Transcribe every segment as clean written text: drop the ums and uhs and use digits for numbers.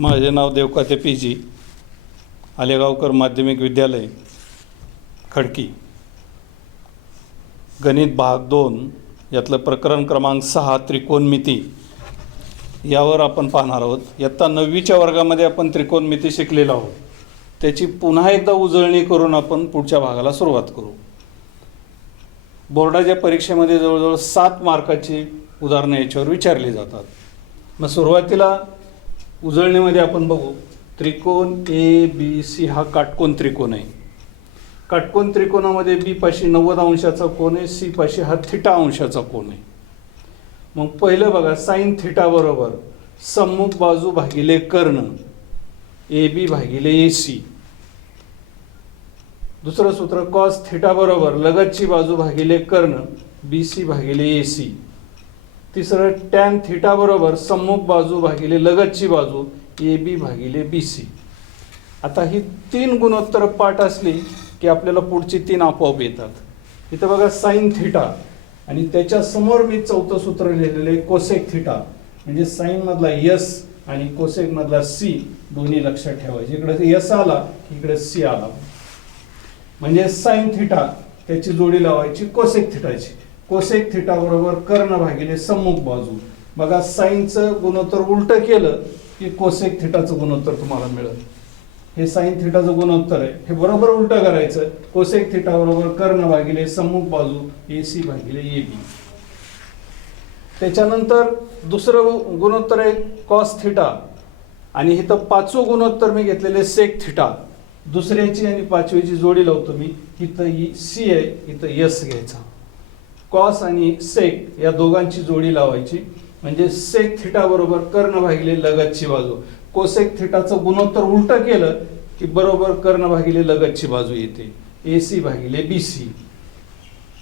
माझे नाव देवकाते पी.जी. आलेगावकर माध्यमिक विद्यालय खडकी. गणित भाग 2 यातलं प्रकरण क्रमांक 6 त्रिकोणमिती यावर आपण पाहणार आहोत. इयत्ता 9वीच्या वर्गामध्ये आपण त्रिकोणमिती शिकलेलो आहोत. त्याची पुन्हा एकदा उजळणी करून आपण पुढच्या भागाला सुरुवात करू. बोर्डाच्या परीक्षेमध्ये जवळजवळ 7 मार्काची उदाहरणं याच्यावर विचारली जातात. मग सुरुवातीला उजळणीमध्ये आपण बघू. त्रिकोण ABC हा काटकोन त्रिकोण आहे. काटकोन त्रिकोणामध्ये B पाशी 90 अंशाचा कोन आहे, C पाशी हा थिटा अंशाचा कोन आहे. मग पहिलं बघा, साइन थिटा बरोबर सम्मुख बाजू भागिले कर्ण AB भागिले AC. दुसरं सूत्र कॉस थिटा बरोबर लगतची बाजू भागिले कर्ण BC भागिले AC. तिसरं टॅन थिटा बरोबर सम्मुख बाजू भागिले लगतची बाजू AB भागिले BC. आता ही 3 गुणोत्तर पाठ असली की आपल्याला पुढची 3 आपोआप येतात. इथं बघा साइन थिटा आणि त्याच्या समोर मी चौथं सूत्र लिहिलेलं आहे कोसेक थिटा. म्हणजे साइन मधला S आणि कोसेक मधला C दोन्ही लक्षात ठेवायचे. इकडे S आला इकडे C आला. म्हणजे साइन थिटा त्याची जोडी लावायची कोसेक थिटाची. कोसेक थिटा बरोबर कर्ण भागिले सम्मुख बाजू. बघा साइनचं गुणोत्तर उलटं केलं की कोसेक थिटाचं गुणोत्तर तुम्हाला मिळेल. हे साइन थिटाचं गुणोत्तर आहे, हे बरोबर उलटं करायचं. कोसेक थिटा बरोबर कर्ण भागिले सम्मुख बाजू AC भागिले AB. त्याच्यानंतर दुसरं गुणोत्तर आहे कॉस थिटा आणि इथं 5वं गुणोत्तर मी घेतलेले सेक थिटा. दुसऱ्याची आणि 5वीची जोडी लावतो मी. इथं C आहे, इथं S घ्यायचा. कॉस आणि सेक या दोघांची जोडी लावायची. म्हणजे सेक थिटा बरोबर कर्ण भागिले लगतची बाजू. कोसेक थिटाचं गुणोत्तर उलटं केलं की बरोबर कर्ण भागिले लगतची बाजू येते AC भागिले BC.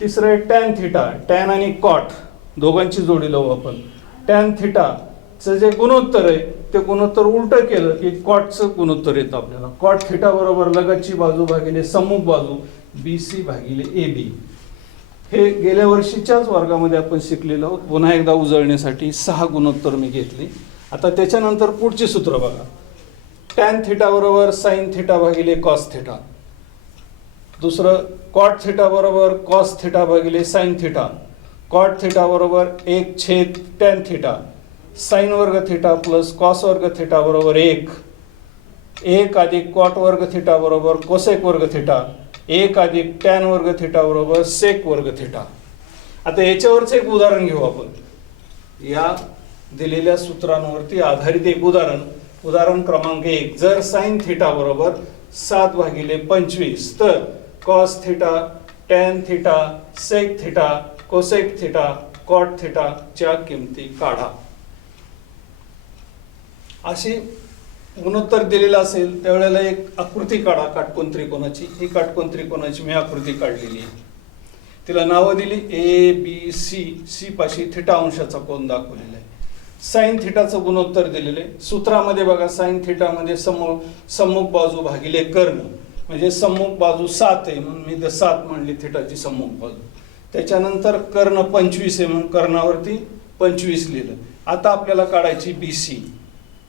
तिसरं आहे टॅन थिटा. टॅन आणि कॉट दोघांची जोडी लावू आपण. टॅन थिटाचं जे गुणोत्तर आहे ते गुणोत्तर उलटं केलं की कॉटचं गुणोत्तर येतं आपल्याला. कॉट थिटा बरोबर लगतची बाजू भागिले सम्मुख बाजू BC भागिले AB. हे गेल्या वर्षीच्याच वर्गामध्ये आपण शिकलेलो आहोत. पुन्हा एकदा उजळण्यासाठी 6 गुणोत्तर मी घेतली. आता त्याच्यानंतर पुढची सूत्र बघा. टॅन थिटा बरोबर साइन थिटा भागिले कॉस थिटा. दुसरं कॉट थिटा बरोबर कॉस थिटा भागिले साइन थिटा. कॉट थिटा बरोबर 1 टॅन थिटा. साइन वर्ग थिटा प्लस कॉस वर्ग थिटा बरोबर 1 अधिक कॉट वर्ग थिटा बरोबर कोसेक वर्ग थिटा. 1 अधिक टॅन वर्ग थिटा बरोबर सेक वर्ग थिटा. आता याच्यावरच एक उदाहरण घेऊ आपण. या दिलेल्या सूत्रांवरती आधारित एक उदाहरण क्रमांक 1. जर साइन थिटा बरोबर 7 भागिले 25 तर cos theta, tan theta, sec theta, cosec theta, cot theta च्या किमती काढा. अशी गुणोत्तर दिलेलं असेल त्यावेळेला एक आकृती काढा काटकोन त्रिकोणाची. ही काटकोन त्रिकोणाची मी आकृती काढलेली आहे. तिला नावं दिली ABC. C पाशी थिटा अंशाचा कोन दाखवलेला आहे. साइन थिटाचं गुणोत्तर दिलेले. सूत्रामध्ये बघा साइन थिटामध्ये सम्मुख बाजू भागिले कर्ण. म्हणजे सम्मुख बाजू 7 आहे म्हणून मी 7 म्हणली थिटाची सम्मुख बाजू. त्याच्यानंतर कर्ण 25 आहे म्हणून कर्णावरती 25 लिहिलं. आता आपल्याला काढायची BC.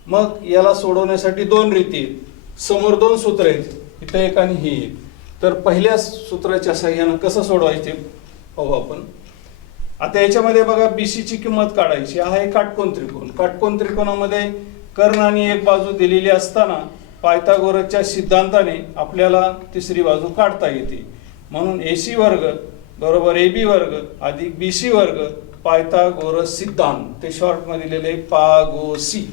मग याला सोडवण्यासाठी 2 रीती आहेत. समोर 2 सूत्र आहेत, इथं एक आणि ही एक. तर पहिल्या सूत्राच्या सहाय्यानं कसं सोडवायचे पाहू आपण. आता याच्यामध्ये बघा BC ची किंमत काढायची. हा आहे काटकोन त्रिकोण. काटकोन त्रिकोणामध्ये कर्ण आणि एक बाजू दिलेली असताना पायथागोरसच्या सिद्धांताने आपल्याला तिसरी बाजू काढता येते. म्हणून AC वर्ग बरोबर AB वर्ग अधिक BC वर्ग पायथागोरस सिद्धांत. ते शॉर्टमध्ये दिलेले पागोसी.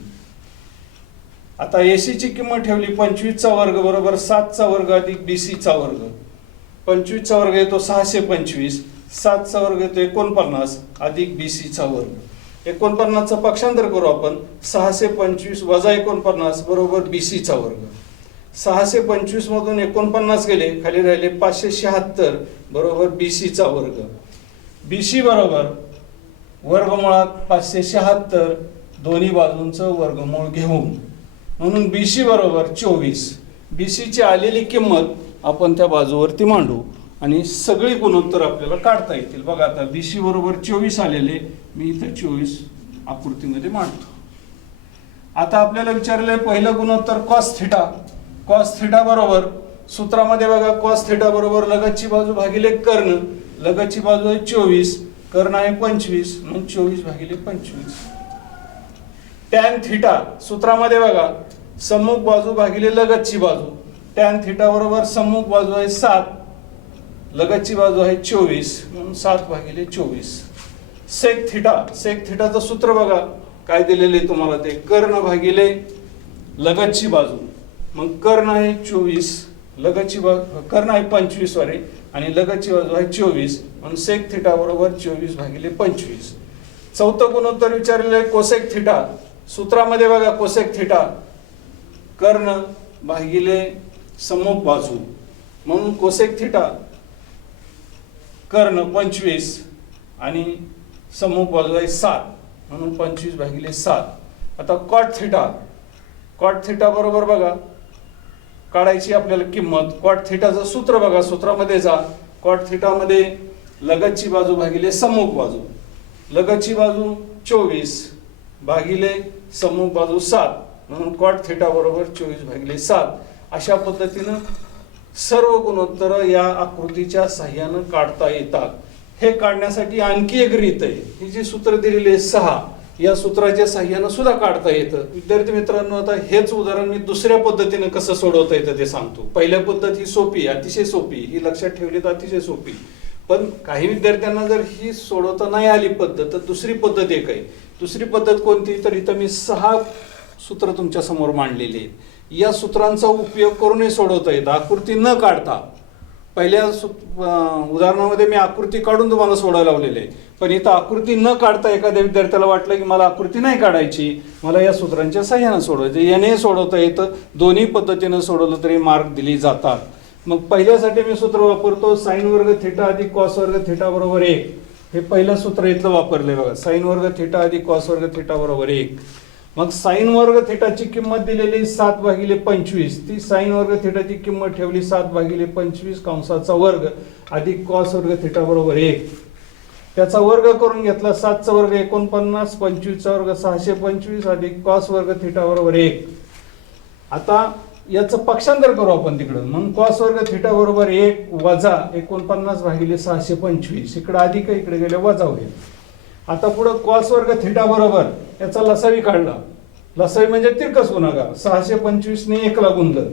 आता AC ची किंमत ठेवली 25चा वर्ग बरोबर 7चा वर्ग अधिक BC चा वर्ग. 25चा वर्ग येतो 625. 7चा वर्ग येतो 49 अधिक BC चा वर्ग. 49चं पक्षांतर करू आपण. 625 वजा 49 बरोबर BC चा वर्ग. 625 मधून 49 गेले, खाली राहिले 576 बरोबर BC चा वर्ग. BC बरोबर वर्गमुळात 576 दोन्ही बाजूंचं वर्गमूळ घेऊन. म्हणून BC बरोबर 24. BC ची आलेली किंमत आपण त्या बाजूवरती मांडू आणि सगळी गुणोत्तर आपल्याला काढता येतील. बघा आता BC बरोबर 24 आलेले मी इथं 24 आकृतीमध्ये मांडतो. आता आपल्याला विचारलंय पहिलं गुणोत्तर कॉस थिटा. कॉस थिटा बरोबर सूत्रामध्ये बघा, कॉस थिटा बरोबर लगतची बाजू भागिले कर्ण. लगतची बाजू आहे 24, कर्ण आहे 25, म्हणून 24/25. टॅन थिटा सूत्रामध्ये बघा, सम्मुख बाजू भागिले लगतची बाजू. टॅन थिटा बरोबर सम्मुख बाजू आहे 7, लगतची बाजू आहे 24, म्हणून 7/24. Sec theta. सेक थिटाचं सूत्र बघा काय दिलेले तुम्हाला, ते कर्ण भागिले लगतची बाजू. मग कर्ण आहे 24, लगतची बाजू कर्ण आहे 25 सॉरी, आणि लगतची बाजू आहे 24, म्हणून सेक थिटा बरोबर 24/25. चौथं गुणोत्तर विचारलेलं आहे कोसेक थिटा. सूत्रामध्ये बघा, कोसेक थिटा कर्ण भागिले सम्मुख बाजू, म्हणून कोसेक थिटा कर्ण 25 आणि सम्मुख बाजू आहे 7, म्हणून 25/7. आता कॉट थिटा. कॉट थिटा बरोबर बघा काढायची आपल्याला किंमत. कॉट थिटाचं सूत्र बघा, सूत्रामध्ये जा. कॉट थिटामध्ये लगतची बाजू भागिले सम्मुख बाजू. लगतची बाजू 24 भागिले सम्मुख बाजू 7, म्हणून कॉट थिटा बरोबर 24/7. अशा पद्धतीनं सर्व गुणोत्तर या आकृतीच्या साह्यानं काढता येतात. हे काढण्यासाठी आणखी एक रीत आहे. ही जी सूत्र दिलेली आहे 6, या सूत्राच्या साह्यानं सुद्धा काढता येतं. विद्यार्थी मित्रांनो, आता हेच उदाहरण मी दुसऱ्या पद्धतीनं कसं सोडवता येतं ते सांगतो. पहिल्या पद्धत ही सोपी, अतिशय सोपी, ही लक्षात ठेवली तर अतिशय सोपी. पण काही विद्यार्थ्यांना जर ही सोडवता नाही आली पद्धत, तर दुसरी पद्धत एक आहे. दुसरी पद्धत कोणती, तर इथं मी 6 सूत्र तुमच्या समोर मांडलेली आहेत. या सूत्रांचा उपयोग करूनही सोडवता येतं, आकृती न काढता. पहिल्या उदाहरणामध्ये मी आकृती काढून तुम्हाला सोडायला लावलेले आहे, पण इथं आकृती न काढता एखाद्या विद्यार्थ्याला वाटलं की मला आकृती नाही काढायची, मला या सूत्रांच्या साह्यानं सोडवायचं, याने सोडवता येतं. दोन्ही पद्धतीनं सोडवलं तरी मार्क दिली जातात. मग पहिल्यासाठी मी सूत्र वापरतो साइन वर्ग थिटा अधिक कॉस वर्ग थिटा बरोबर 1. हे पहिलं सूत्र इथलं वापरलंय बघा, साइन वर्ग थिटा अधिक कॉस वर्ग थिटा बरोबर 1. मग साइन वर्ग थिटाची किंमत दिलेली 7/25. ती साइन वर्ग थिटाची किंमत ठेवली 7/25 कंसाचा वर्ग अधिक कॉस वर्ग थिटा बरोबर 1. त्याचा वर्ग करून घेतला. 7चा वर्ग 49, 25चा वर्ग 625 अधिक कॉस वर्ग थिटा बरोबर 1. आता याचं पक्षांतर करू आपण तिकडं. मग कॉस वर्ग थिटा बरोबर 1 वजा 49/625. इकडे अधिक आहे, इकडे गेले वजा होईल. आता पुढं कॉस वर्ग थिटा बरोबर याचा लसावी काढला. लसावी म्हणजे तिरकस गुणाकार. 625 ने 1 ला गुणलं.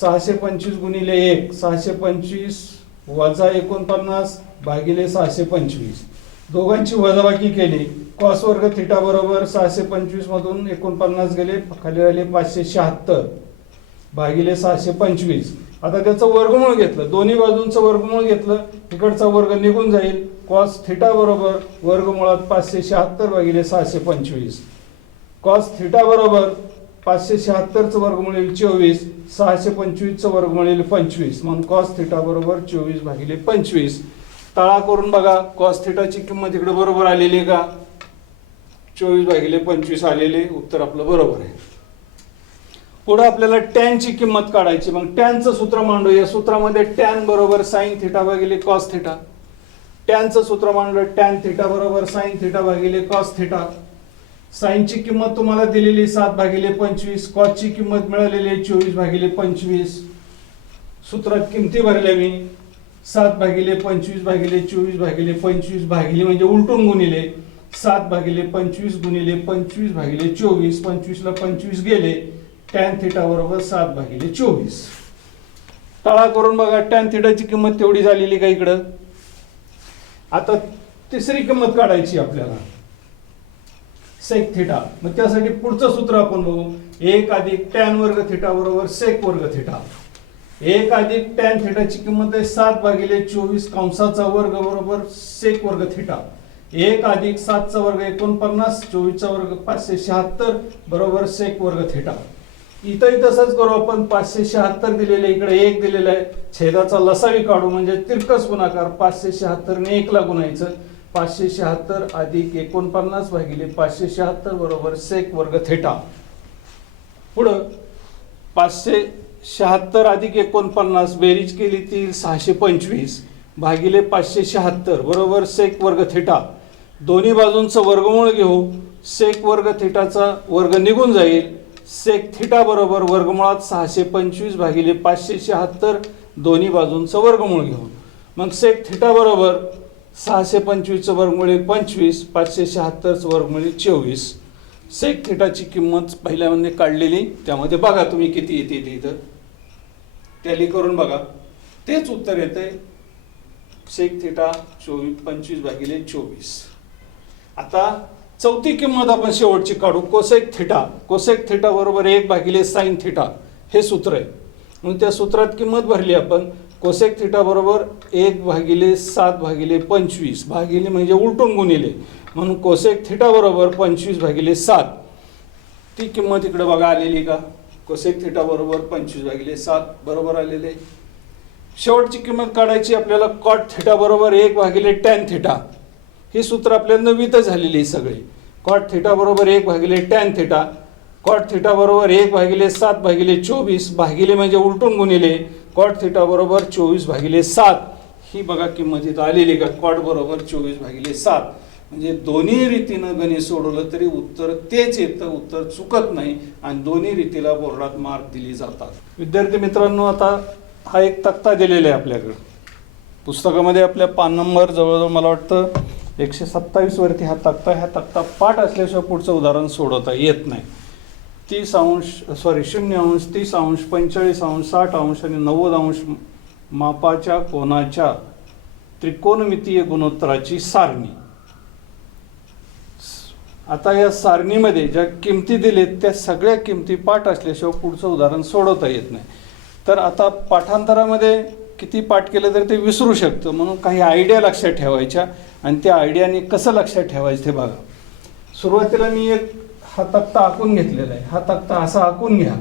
625 गुणिले 1, 625 वजा 49/625. दोघांची वजाबाकी केली. कॉस वर्ग थिटा बरोबर 625 मधून 49 गेले, खाली राहिले 576/625. आता त्याचं वर्गमूळ घेतलं, दोन्ही बाजूंचं वर्गमूळ घेतलं, इकडचा वर्ग निघून जाईल. कॉस थिटा बरोबर वर्गमुळात 576/625. कॉस थिटा बरोबर 576चं वर्गमूळ येईल 24, 625चं वर्गमूळ येईल 25, म्हणून कॉस थिटा बरोबर 24/25. तळा करून बघा, कॉस थिटाची किंमत इकडे बरोबर आलेली आहे का? 24/25 आलेले, उत्तर आपलं बरोबर आहे. पुढे आपल्याला टॅनची किंमत काढायची. मग टॅनचं सूत्र मांडू. या सूत्रामध्ये टॅन बरोबर साइन थिटा भागिले कॉस थिटा. टॅनचं सूत्र मांडलं, टॅन थिटा बरोबर साइन थिटा भागिले कॉस थिटा. साइनची किंमत तुम्हाला दिलेली 7/25, कॉसची किंमत मिळालेली आहे 24/25. सूत्रात किमती भरल्या मी. 7/25/24/25 भागिले म्हणजे उलटून गुणिले 7/25 गुणिले 25/24. 25ला 25 गेले. टॅन थिटा बरोबर 7/24. तळा करून बघा, टॅन थिटाची किंमत तेवढी झालेली का इकडं. आता तिसरी किंमत काढायची आपल्याला, सेक थिटा. मग त्यासाठी पुढचं सूत्र आपण बघू. 1 अधिक टॅन वर्ग थिटा बरोबर सेक वर्ग थिटा. 1 अधिक टॅन थिटाची किंमत आहे 7/24 कंसाचा वर्ग बरोबर सेक वर्ग थिटा. 1 अधिक 7चा वर्ग 49, 24चा वर्ग 576 बरोबर सेक वर्ग थिटा. इथंही तसंच करू आपण. 576 दिलेले, इकडे 1 दिलेला आहे. छेदाचा लसावी काढू म्हणजे तिरकस गुणाकार. 576 ने 1 ला गुणायचं. 576 अधिक 49/576 बरोबर सेक वर्ग थिटा. पुढं 576 अधिक 49 बेरीज केली ती 625 भागिले 576 बरोबर सेक वर्ग थिटा. दोन्ही बाजूंचं वर्गमूळ घेऊ. सेक वर्ग थिटाचा वर्ग निघून जाईल. सेक थिटा बरोबर वर्गमुळात 625 भागिले 576 दोन्ही बाजूंचं वर्गमूळ घेऊन. मग सेक थिटा बरोबर 625चं वर्गमूळ 25, 576चं वर्गमूळ 24. सेक थिटाची किंमत पहिल्यामध्ये काढलेली, त्यामध्ये बघा तुम्ही किती येते ते इथं टॅली करून बघा, तेच उत्तर येते. सेक थिटा 25 भागिले 24. आता चौथी किंमत आपण शेवटची काढू, कोसेक थिटा. कोसेक थिटा बरोबर 1 भागिले साइन थिटा, हे सूत्र आहे. म्हणून त्या सूत्रात किंमत भरली आपण. कोसेक थिटा बरोबर 1 भागिले 7 भागिले 25 भागिले म्हणजे उलटून गुणिले, म्हणून कोसेक थिटा बरोबर 25 भागिले 7. ती किंमत इकडे बघा आलेली का. कोसेक थिटा बरोबर 25 भागिले 7 बरोबर आलेले. शेवटची किंमत काढायची आपल्याला. कॉट थिटा बरोबर 1 भागिले टॅन थिटा. ही सूत्र आपल्याला नवीतच झालेली सगळी. कॉट थिटा बरोबर 1 भागिले टॅन थिटा. कॉट थिटा बरोबर 1 भागिले 7 भागिले 24 भागिले म्हणजे उलटून गुणिले. कॉट थिटा बरोबर 24 भागिले 7. ही बघा किंमत इथं आलेली का. कॉट बरोबर 24 भागिले 7. म्हणजे दोन्ही रीतीनं गणित सोडवलं तरी उत्तर तेच येतं, उत्तर चुकत नाही आणि दोन्ही रीतीला बोर्डात मार्क दिली जातात. विद्यार्थी मित्रांनो, आता हा एक तक्ता दिलेला आहे आपल्याकडं पुस्तकामध्ये. आपल्या पान नंबर जवळजवळ मला वाटतं 127 वरती हा तक्ता पाठ असल्याशिवाय पुढचं उदाहरण सोडवता येत नाही. 30 अंश 0 अंश 30 अंश 45 अंश 60 अंश आणि 90 अंश मापाच्या कोनाच्या त्रिकोणमितीय गुणोत्तराची सारणी. आता या सारणीमध्ये ज्या किमती दिलेत त्या सगळ्या किमती पाठ असल्याशिवाय पुढचं उदाहरण सोडवता येत नाही. तर आता पाठांतरामध्ये किती पाठ केलं तर ते विसरू शकतं, म्हणून काही आयडिया लक्षात ठेवायच्या आणि त्या आयडियाने कसं लक्षात ठेवायचं ते बघा. सुरुवातीला मी एक हा तक्ता आखून घेतलेला आहे. हा तक्ता असा आखून घ्या.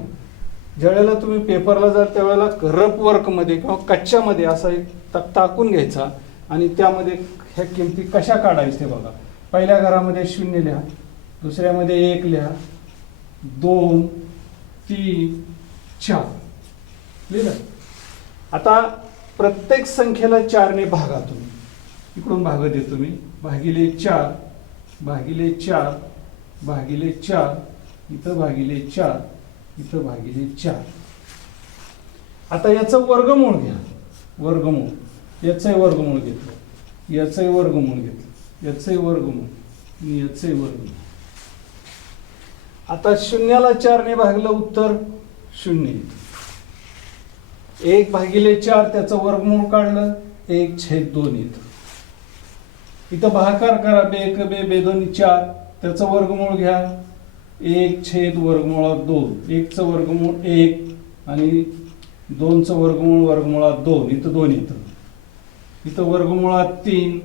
ज्यावेळेला तुम्ही पेपरला जाल त्यावेळेला रफ वर्कमध्ये किंवा कच्च्यामध्ये असा एक तक्ता आखून घ्यायचा आणि त्यामध्ये ह्या किमती कशा काढायच्या ते बघा. पहिल्या घरामध्ये 0 लिहा, दुसऱ्यामध्ये 1 लिहा, 2, 3, 4 लिहिलं. आता प्रत्येक संख्येला 4 ने भागा. तुम्ही इकडून भागत आहे तुम्ही भागिले 4 भागिले 4 भागिले 4, इथं भागिले 4, इथं भागिले 4. आता याचं वर्गमूळ घ्या. वर्गमूळ याचंही वर्गमूळ घेतलं, याचंही वर्गमूळ घेतलं, याचंही वर्गमूळ आणि याचंही वर्गमूळ. आता 0ला 4 ने भागलं, उत्तर 0 येतं. 1 भागिले 4 त्याचं वर्गमूळ काढलं, 1/2 येतं. इथं भागाकार करा. 2 1 2 2 2 4 त्याचं वर्गमूळ घ्या, 1/2. 1चं वर्गमूळ 1 आणि 2चं वर्गमूळ वर्गमुळात 2. इथं 2 येतं. इथं वर्गमुळात 3,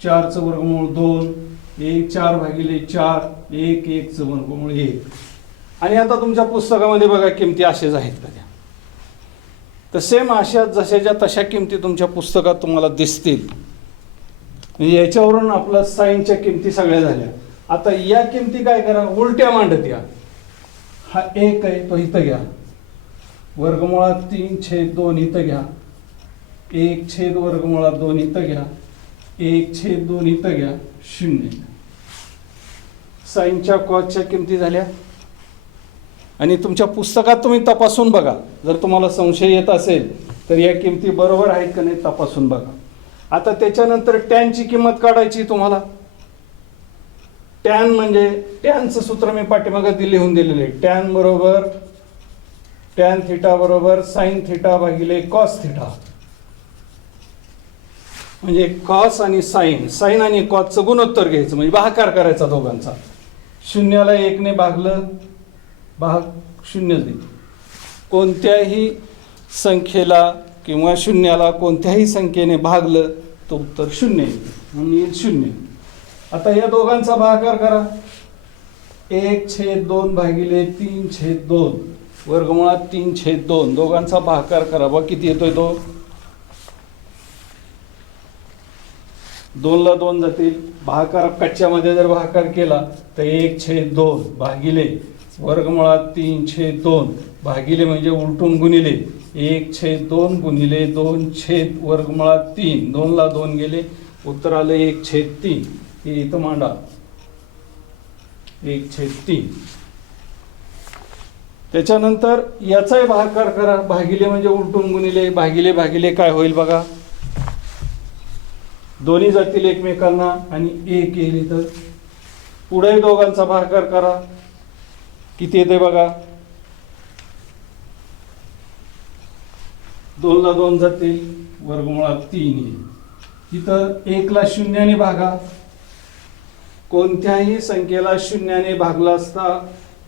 4चं वर्गमूळ 2, 1 4 भागिले 4, 1 1चं वर्गमूळ 1. आणि आता तुमच्या पुस्तकामध्ये बघा किमती असेच आहेत का त्या. तर सेम अशा जशाच्या तशा किमती तुमच्या पुस्तकात तुम्हाला दिसतील. म्हणजे याच्यावरून आपलं साईनच्या किमती सगळ्या झाल्या. आता या किमती काय करा, उलट्या मांडत या. हा 1 आहे तो इथं घ्या, वर्गमुळात 3/2 इथं घ्या, 1/2 इथं घ्या, 1/2 इथं घ्या, 0. साईनच्या कॉसच्या किमती झाल्या. आणि तुमच्या पुस्तकात तुम्ही तपासून बघा, जर तुम्हाला संशय येत असेल तर या किमती बरोबर आहेत का नाही तपासून बघा. आता त्याच्यानंतर टॅनची किंमत काढायची तुम्हाला. टॅन म्हणजे टॅनचं सूत्र मी पाठीमागे लिहून दिलेलं आहे. टॅन थिटा बरोबर साइन थिटा भागिले कॉस थिटा. म्हणजे कॉस आणि साइन आणि कॉसचं गुणोत्तर घ्यायचं, म्हणजे भागाकार करायचा दोघांचा. 0ला 1 ने भागलं, भाग 0 देतो. कोणत्याही संख्येला किंवा 0ला कोणत्याही संख्येने भागलं तर उत्तर 0 येतं, म्हणून येईल 0. आता या दोघांचा भागाकार करा. 1/2 भागिले 3/2 वर्गमुळात 3/2 दोघांचा भागाकार करा. बघ किती येतोय तो. 2ला 2 जातील. भागाकार कच्च्यामध्ये जर भागाकार केला तर 1/2 भागिले वर्गमुळात 3/2 भागिले म्हणजे उलटून गुणिले 1/2 गुणिले 2 वर्गमुळात 3. 2ला 2 गेले, उत्तर आलं 1/3. हे इथं मांडा. 1/3. त्याच्यानंतर याचाही भागाकार करा. भागिले म्हणजे उलटून गुणिले, भागिले भागिले काय होईल बघा, दोन्ही जातील एकमेकांना आणि 1 येईल इथं. पुढे दोघांचा भागाकार करा, किती येते बघा, 2 ला 2 जातील, वर्गमुळात 3 येईल. इथं 1 ला 0 ने भागा. कोणत्याही संख्येला 0 ने भागला असता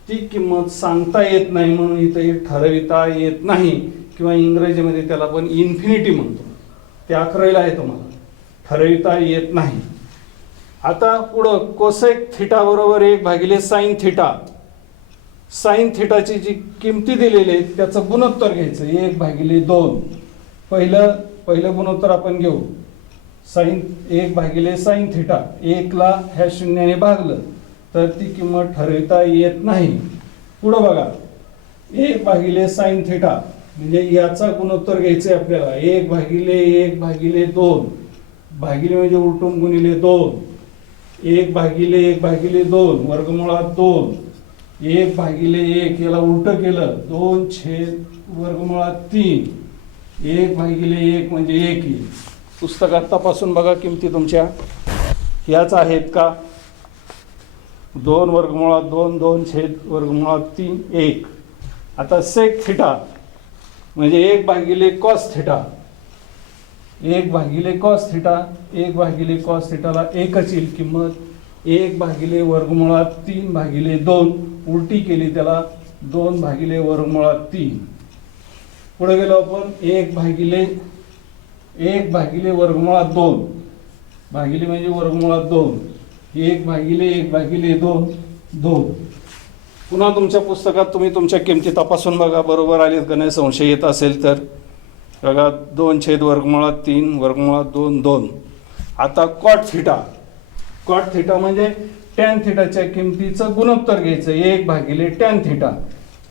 ती किंमत सांगता येत नाही, म्हणून इथं ठरविता येत नाही, किंवा इंग्रजीमध्ये त्याला आपण इन्फिनिटी म्हणतो. ते 11ला आहे तुम्हाला, ठरविता येत नाही. आता पुढं कोसेक थिटा बरोबर 1/sin थिटा. साइन थिटाची जी किमती दिलेली आहेत त्याचं गुणोत्तर घ्यायचं 1/2. पहिलं गुणोत्तर आपण घेऊ. साइन 1/sin थिटा, 1 ला ह्या 0 ने भागलं तर ती किंमत ठरविता येत नाही. पुढं बघा 1/sin थिटा म्हणजे याचा गुणोत्तर घ्यायचं आपल्याला 1/1/2. भागिले म्हणजे उलटून गुणिले 2. 1/1/2 वर्गमुळात 2. 1/1 याला उलट केलं 2/√3. 1/1 म्हणजे 1 येईल. पुस्तकात तपासून बघा किमती तुमच्या याच आहेत का. 2√2, 2/√3, 1. आता सेक थिटा म्हणजे 1/cos theta. 1/cos theta, 1/cos थिटाला 1च येईल किंमत. 1/√3/2 उलटी केली त्याला 2/√3. पुढे गेलो आपण 1/√2. भागिले म्हणजे वर्गमुळात 2. 1/1/2 2. पुन्हा तुमच्या पुस्तकात तुम्ही तुमच्या किमती तपासून बघा बरोबर आलीत का नाही. संशय येत असेल तर बघा 2/√3 वर्गमुळात 2 2. आता कॉट थिटा. कॉट थिटा म्हणजे टॅन थिटाच्या किमतीचं गुणोत्तर घ्यायचं 1/tan थिटा,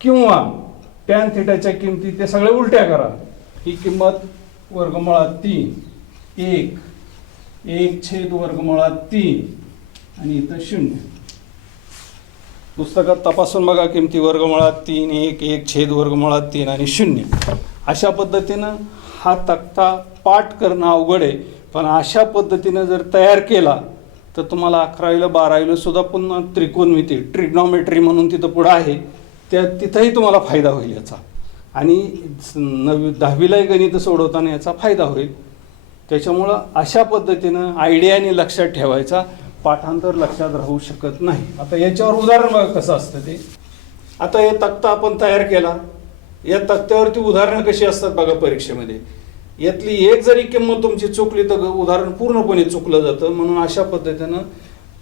किंवा टॅन थिटाच्या किमती ते सगळे उलट्या करा. ही किंमत वर्गमुळात 3, 1/√3 आणि इथं 0. पुस्तकात तपासून बघा किमती वर्गमुळात 3, 1/√3 आणि 0. अशा पद्धतीनं हा तक्ता पाठ करणं अवघड आहे, पण अशा पद्धतीनं जर तयार केला तर तुम्हाला 11वीला 12वीला सुद्धा पुन्हा त्रिकोणमिती ट्रिग्नॉमेट्री म्हणून तिथं पुढं आहे, तिथंही तुम्हाला फायदा होईल याचा. आणि 10वीलाही गणित सोडवताना याचा फायदा होईल. त्याच्यामुळं अशा पद्धतीनं आयडियाने लक्षात ठेवायचा, पाठांतर लक्षात राहू शकत नाही. आता याच्यावर उदाहरण बघा कसं असतं ते. आता हे तक्ता आपण तयार केला. या तक्त्यावरती उदाहरणं कशी असतात बघा परीक्षेमध्ये. यातली एक जरी किंमत तुमची चुकली तर उदाहरण पूर्णपणे चुकलं जातं. म्हणून अशा पद्धतीनं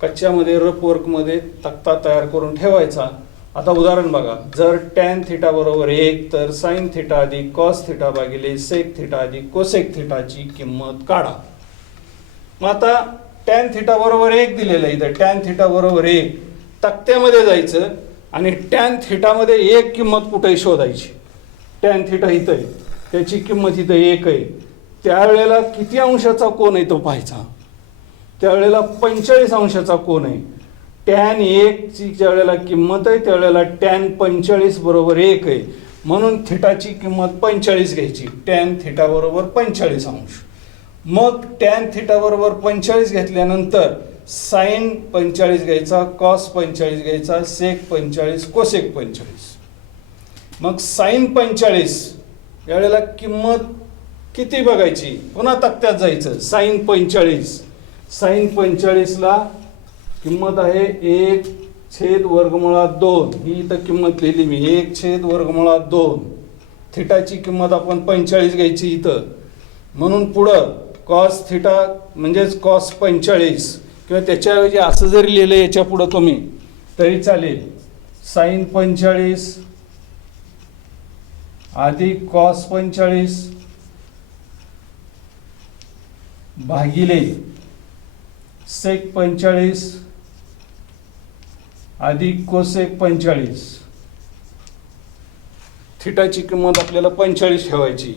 कच्च्यामध्ये रफ वर्कमध्ये तक्ता तयार करून ठेवायचा. आता उदाहरण बघा, जर टॅन थिटा बरोबर 1 तर साइन थिटा अधिक कॉस थिटा भागिले सेक थिटा अधिक कोसेक थिटाची किंमत काढा. मग आता टॅन थिटा बरोबर 1 दिलेलं आहे इथं. टॅन थिटा बरोबर 1 तक्त्यामध्ये जायचं आणि टॅन थिटामध्ये एक किंमत कुठेही शोधायची. टॅन थिटा इथं आहे, त्याची किंमत इथं 1 आहे. त्यावेळेला किती अंशाचा कोन आहे तो पाहायचा. त्यावेळेला 45 अंशाचा कोन आहे. टॅन 1ची ज्या वेळेला किंमत आहे त्यावेळेला टॅन 45 बरोबर 1 आहे, म्हणून थिटाची किंमत 45 घ्यायची. टॅन थिटा बरोबर 45 अंश. मग टॅन थिटा बरोबर 45 घेतल्यानंतर साइन 45 घ्यायचा, कॉस 45 घ्यायचा, सेक 45, कोसेक 45. मग साइन 45 यावेळेला किंमत किती बघायची, पुन्हा तक्त्यात जायचं. साइन 45ला किंमत आहे 1/√2. ही इथं किंमत लिहिली मी 1/√2. थिटाची किंमत आपण 45 घ्यायची इथं. म्हणून पुढं कॉस थिटा म्हणजेच कॉस 45 किंवा त्याच्याऐवजी असं जरी लिहिलं याच्या पुढं तुम्ही तरी चालेल. साइन 45 अधिक कॉस 45 भागिले सेक 45 अधिक कोसेक 45. थिटाची किंमत आपल्याला 45 ठेवायची.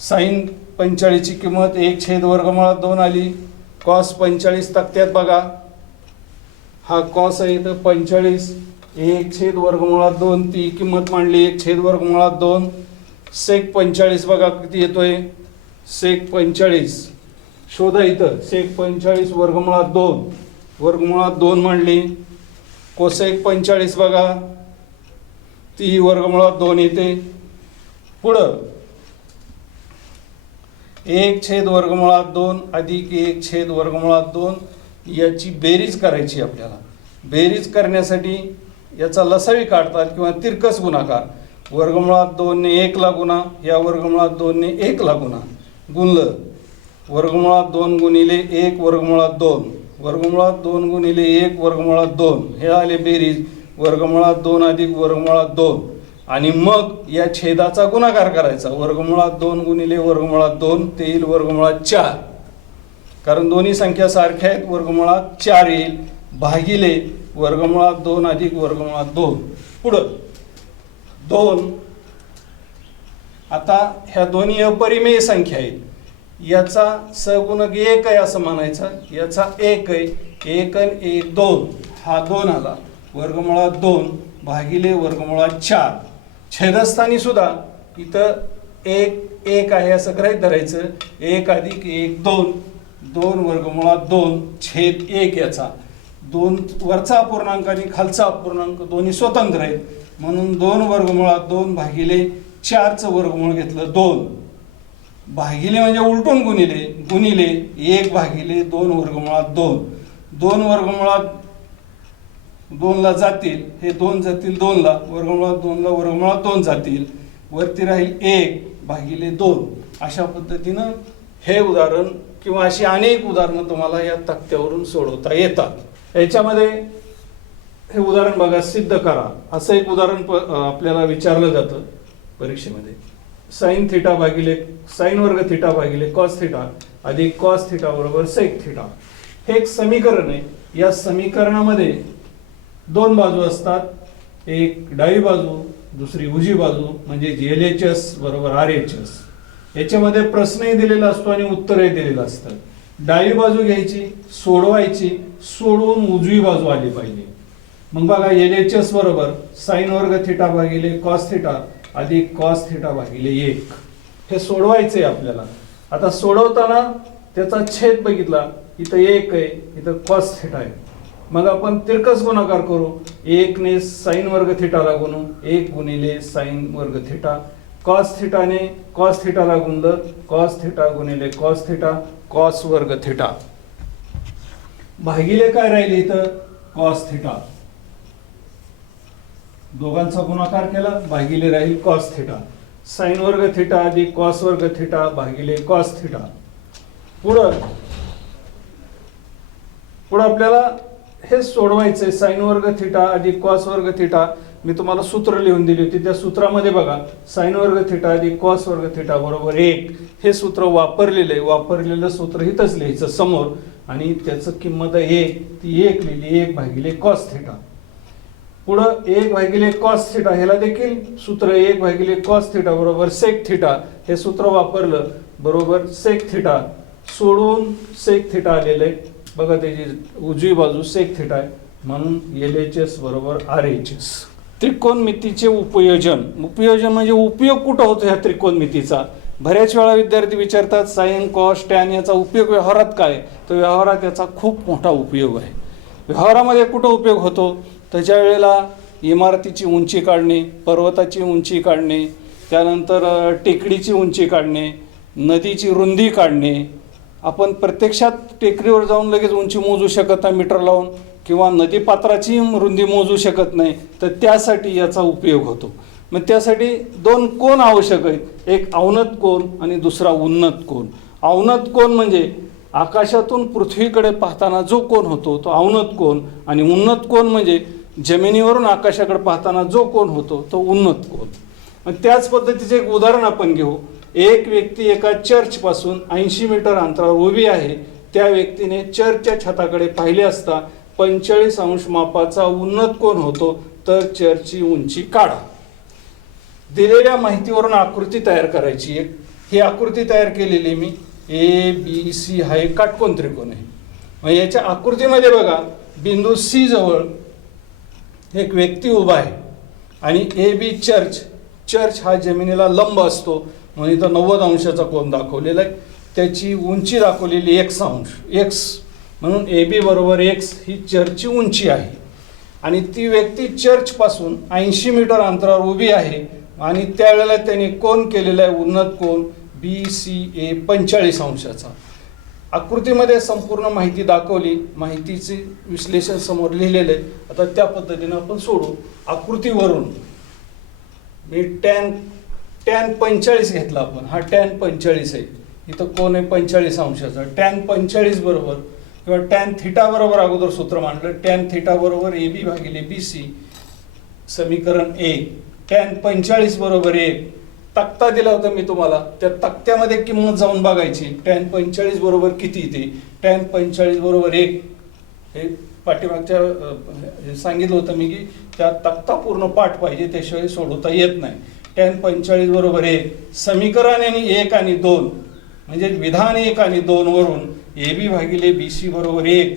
साइन 45ची किंमत 1/√2 आली. कॉस 45 तक्त्यात बघा. हा कॉस आहे तर 45 1/2 ती किंमत मांडली 1/2 सेक 45 बघा किती येतोय सेक 45 शोधा इथं सेक 45 वर्गमुळात 2 मांडली कोसेक 45 बघा ती वर्गमुळात 2 येते पुढं 1/2 अधिक 1/2 याची बेरीज करायची आपल्याला बेरीज करण्यासाठी याचा लसावी काढतात किंवा तिरकस गुणाकार वर्गमुळात 2 ने 1 ला गुणा या वर्गमुळात 2 ने 1 ला गुणा गुणलं वर्गमुळात 2 गुणिले 1 वर्गमुळात 2 वर्गमुळात 2 गुणिले 1 वर्गमुळात 2 हे आले बेरीज वर्गमुळात 2 अधिक वर्गमुळात 2 आणि मग या छेदाचा गुणाकार करायचा वर्गमुळात 2 गुणिले वर्गमुळात 2 ते येईल वर्गमुळात 4 कारण दोन्ही संख्या सारख्या आहेत वर्गमुळात 4 येईल भागिले वर्गमुळात 2 अधिक वर्गमुळात 2 पुढं 2 आता ह्या दोन्ही अपरिमेय संख्या आहेत याचा सगुणक 1 आहे असं म्हणायचं याचा 1 आहे 1 आणि 1 2 हा 2 आला वर्गमुळात 2 भागिले वर्गमुळात 4 छेदस्थानी सुद्धा इथं 1 आहे असं गृहीत धरायचं 1 अधिक 1 2 वर्गमुळात 2 छेद 1 याचा 2 वरचा अपूर्णांक आणि खालचा अपूर्णांक दोन्ही स्वतंत्र आहेत म्हणून 2 वर्गमुळात 2 भागिले 4चं वर्गमूळ घेतलं 2 भागिले म्हणजे उलटून गुणिले 1 भागिले 2 वर्गमुळात 2 वर्गमुळात 2 ला जातील हे 2 जातील 2 ला वर्गमुळात 2 ला वर्गमुळात 2 जातील वरती राहील 1 भागिले 2 अशा पद्धतीनं हे उदाहरण किंवा अशी अनेक उदाहरणं तुम्हाला या तक्त्यावरून सोडवता येतात याच्यामध्ये हे उदाहरण बघा सिद्ध करा असं एक उदाहरण आपल्याला विचारलं जातं परीक्षेमध्ये साइन थिटा भागिले साइन वर्ग थिटा भागिले कॉस थिटा अधिक कॉस थिटा बरोबर सेक थिटा हे एक समीकरण आहे या समीकरणामध्ये 2 बाजू असतात एक डावी बाजू दुसरी उजवी बाजू म्हणजे LHS बरोबर RHS याच्यामध्ये प्रश्नही दिलेला असतो आणि उत्तरही दिलेलं असतं डावी बाजू घ्यायची सोडवायची सोडवून उजवी बाजू आली पाहिजे मग बघा LHS बरोबर साइन वर्ग थिटा भागिले कॉस थिटा अधिक कॉस थिटा भागिले 1 हे सोडवायचंय आपल्याला आता सोडवताना त्याचा छेद बघितला इथं 1 आहे इथं कॉस थिटा आहे मग आपण तिरकस गुणाकार करू 1 ने साइन वर्ग थिटाला गुणू 1 गुणिले साइन वर्ग थिटा कॉस थिटाने कॉस थिटाला गुणलं कॉस थिटा गुणिले कॉस थिटा कॉस वर्ग थिटा भागिले काय राहिले इथं कॉस थिटा दोघांचा गुणाकार केला भागिले राहील कॉस थिटा साइन वर्ग थिटा अधिक कॉस वर्ग थिटा भागिले कॉस थिटा पुढं आपल्याला हे सोडवायचंय साइन वर्ग थिटा अधिक कॉस वर्ग थिटा मी तुम्हाला सूत्र लिहून दिली होती त्या सूत्रामध्ये बघा साइन वर्ग थिटा अधिक कॉस वर्ग थिटा बरोबर 1 हे सूत्र वापरलेलं सूत्र इथंच लिहायचं समोर आणि त्याचं किंमत आहे 1 ती 1 लिहिली 1 भागिले कॉस थिटा पुढं 1 भागिले कॉस थिटा ह्याला देखील सूत्र 1 भागिले कॉस थिटा बरोबर सेक थिटा हे सूत्र वापरलं बरोबर सेक थिटा सोडून सेक थिटा आलेलं आहे बघा त्याची उजवी बाजू सेक थिटा आहे म्हणून LHS बरोबर RHS त्रिकोणमितीचे उपयोजन म्हणजे उपयोग कुठं होतो ह्या त्रिकोणमितीचा बऱ्याच वेळा विद्यार्थी विचारतात साइन कॉस टॅन याचा उपयोग व्यवहारात काय तर व्यवहारात याचा खूप मोठा उपयोग आहे व्यवहारामध्ये कुठं उपयोग होतो तर ज्या वेळेला इमारतीची उंची काढणे पर्वताची उंची काढणे त्यानंतर टेकडीची उंची काढणे नदीची रुंदी काढणे आपण प्रत्यक्षात टेकडीवर जाऊन लगेच उंची मोजू शकत नाही मीटर लावून किंवा नदीपात्राची रुंदी मोजू शकत नाही तर त्यासाठी याचा उपयोग होतो मग त्यासाठी 2 कोन आवश्यक आहेत एक अवनत कोन आणि दुसरा उन्नत कोन अवनत कोन म्हणजे आकाशातून पृथ्वीकडे पाहताना जो कोन होतो तो अवनत कोन आणि उन्नत कोन म्हणजे जमिनीवरून आकाशाकडे पाहताना जो कोन होतो तो उन्नत कोन मग त्याच पद्धतीचे एक उदाहरण आपण घेऊ एक व्यक्ती एका चर्चपासून 80 मीटर अंतरावर उभी आहे त्या व्यक्तीने चर्चच्या छताकडे पाहिले असता 45 अंश मापाचा उन्नत कोन होतो तर चर्चची उंची काढा दिलेल्या माहितीवरून आकृती तयार करायची एक ही आकृती तयार केलेली मी ABC हा एक काटकोन त्रिकोण आहे मग याच्या आकृतीमध्ये बघा बिंदू सी जवळ एक व्यक्ती उभा आहे आणि ए बी चर्च हा जमिनीला लंब असतो म्हणून इथं 90 अंशाचा कोन दाखवलेला आहे. त्याची उंची दाखवलेली x म्हणून ए बी बरोबर x ही चर्चची उंची आहे आणि ती व्यक्ती चर्चपासून 80 मीटर अंतरावर उभी आहे आणि त्यावेळेला त्याने कोन केलेला आहे उन्नत कोन BCA 45 अंशाचा. आकृतीमध्ये संपूर्ण माहिती दाखवली, माहितीचे विश्लेषण समोर लिहिलेलं आहे. आता त्या पद्धतीने आपण सोडू. आकृतीवरून मी टॅन 45 घेतला आपण, हा टॅन 45 आहे, इथं कोन आहे 45 अंशाचा. टॅन 45 बरोबर किंवा टॅन थिटा बरोबर अगोदर सूत्र मांडलं, टॅन थिटा बरोबर AB भागिले BC समीकरण 1. टॅन 45 बरोबर 1. तक्ता दिला होता मी तुम्हाला, त्या तक्त्यामध्ये किंमत जाऊन बघायची. टॅन 45 बरोबर किती ते, टॅन 45 बरोबर 1 हे पाठीमागच्या सांगितलं होतं मी की त्या तक्ता पूर्ण पाठ पाहिजे, त्याशिवाय सोडवता येत नाही. टॅन 45 बरोबर 1 समीकरण आणि 1 आणि 2 म्हणजे विधान 1 आणि 2 वरून AB भागिले BC बरोबर 1.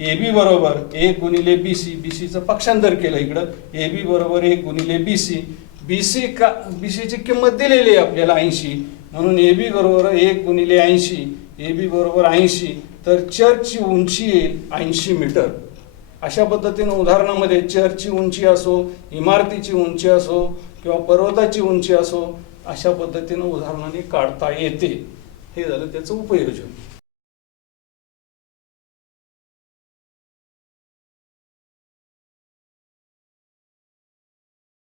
AB बरोबर 1 गुणिले BC, BCचं पक्षांतर केलं इकडं, AB बरोबर 1 गुणिले BC. BCची किंमत दिलेली आहे आपल्याला 80 म्हणून AB बरोबर 1 गुणिले 80, AB बरोबर 80. तर चर्चची उंची येईल 80 मीटर. अशा पद्धतीने उदाहरणामध्ये चर्चची उंची असो, इमारतीची उंची असो किंवा पर्वताची उंची असो, अशा पद्धतीने उदाहरणाने काढता येते. हे झालं त्याचं उपयोजन.